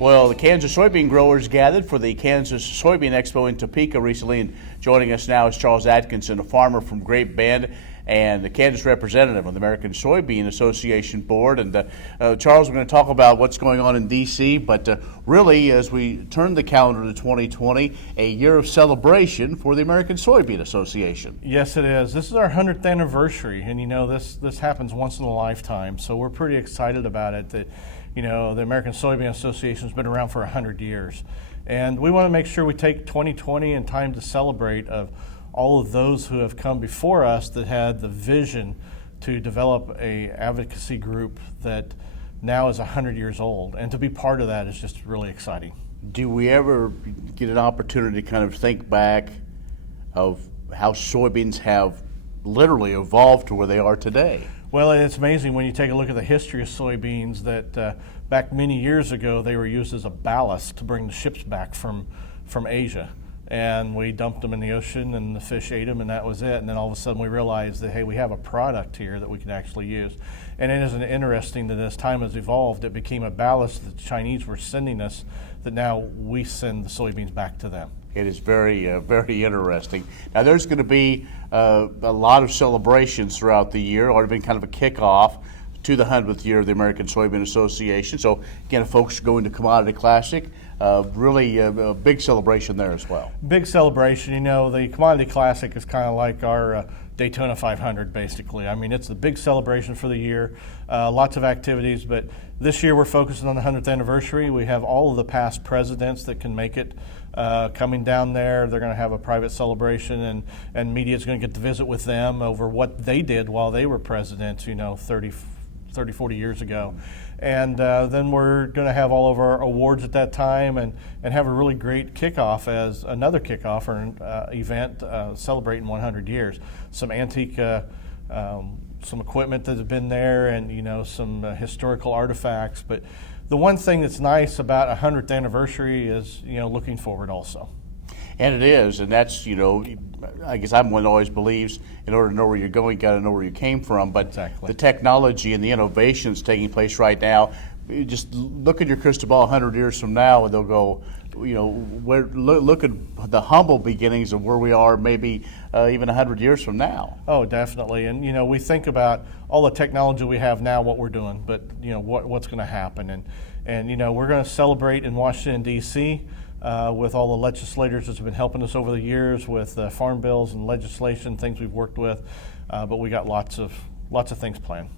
Well, the Kansas soybean growers gathered for the Kansas Soybean Expo in Topeka recently, and joining us now is Charles Atkinson, a farmer from Great Bend and the Kansas representative of the American Soybean Association Board. And Charles, we're going to talk about what's going on in D.C., but really, as we turn the calendar to 2020, a year of celebration for the American Soybean Association. Yes, it is. This is our 100th anniversary, and this happens once in a lifetime, so we're pretty excited about it. That the American Soybean Association has been around for 100 years, and we want to make sure we take 2020 and time to celebrate of all of those who have come before us that had the vision to develop a advocacy group that now is 100 years old, and to be part of that is just really exciting. Do we ever get an opportunity to kind of think back of how soybeans have literally evolved to where they are today? Well, it's amazing when you take a look at the history of soybeans that back many years ago they were used as a ballast to bring the ships back from Asia. And we dumped them in the ocean and the fish ate them and that was it. And then all of a sudden we realized that, hey, we have a product here that we can actually use. And it isn't interesting that as time has evolved, it became a ballast that the Chinese were sending us, that now we send the soybeans back to them. It is very, very interesting. Now, there's going to be a lot of celebrations throughout the year. Already been kind of a kickoff to the 100th year of the American Soybean Association. So, again, if folks are going to Commodity Classic, really a big celebration there as well. Big celebration. The Commodity Classic is kind of like our Daytona 500, basically. I mean, it's the big celebration for the year. Lots of activities, but this year we're focusing on the 100th anniversary. We have all of the past presidents that can make it coming down there. They're going to have a private celebration, and media is going to get to visit with them over what they did while they were presidents, 30, 40 years ago. And then we're going to have all of our awards at that time and have a really great kickoff as another kickoff or event celebrating 100 years. Some antique, some equipment that has been there and, some historical artifacts. But the one thing that's nice about a 100th anniversary is, looking forward also. And it is, and that's, I guess I'm one that always believes in order to know where you're going, you got to know where you came from. But exactly. The technology and the innovations taking place right now, you just look at your crystal ball 100 years from now and they'll go, look at the humble beginnings of where we are maybe even 100 years from now. Oh, definitely. And, we think about all the technology we have now, what we're doing, but, what's going to happen. And we're going to celebrate in Washington, D.C., with all the legislators that's been helping us over the years with farm bills and legislation, things we've worked with, but we got lots of things planned.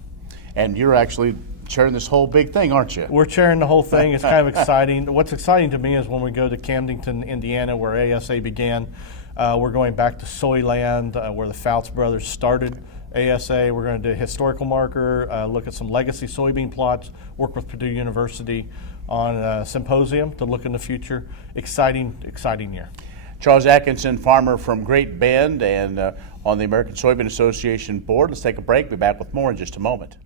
And you're actually chairing this whole big thing, aren't you? We're chairing the whole thing. It's kind of exciting. What's exciting to me is when we go to Camdenton, Indiana, where ASA began. We're going back to Soyland, where the Fouts brothers started ASA. We're going to do a historical marker, look at some legacy soybean plots, work with Purdue University on a symposium to look in the future. Exciting year. Charles Atkinson, farmer from Great Bend and on the American Soybean Association Board. Let's take a break. Be back with more in just a moment.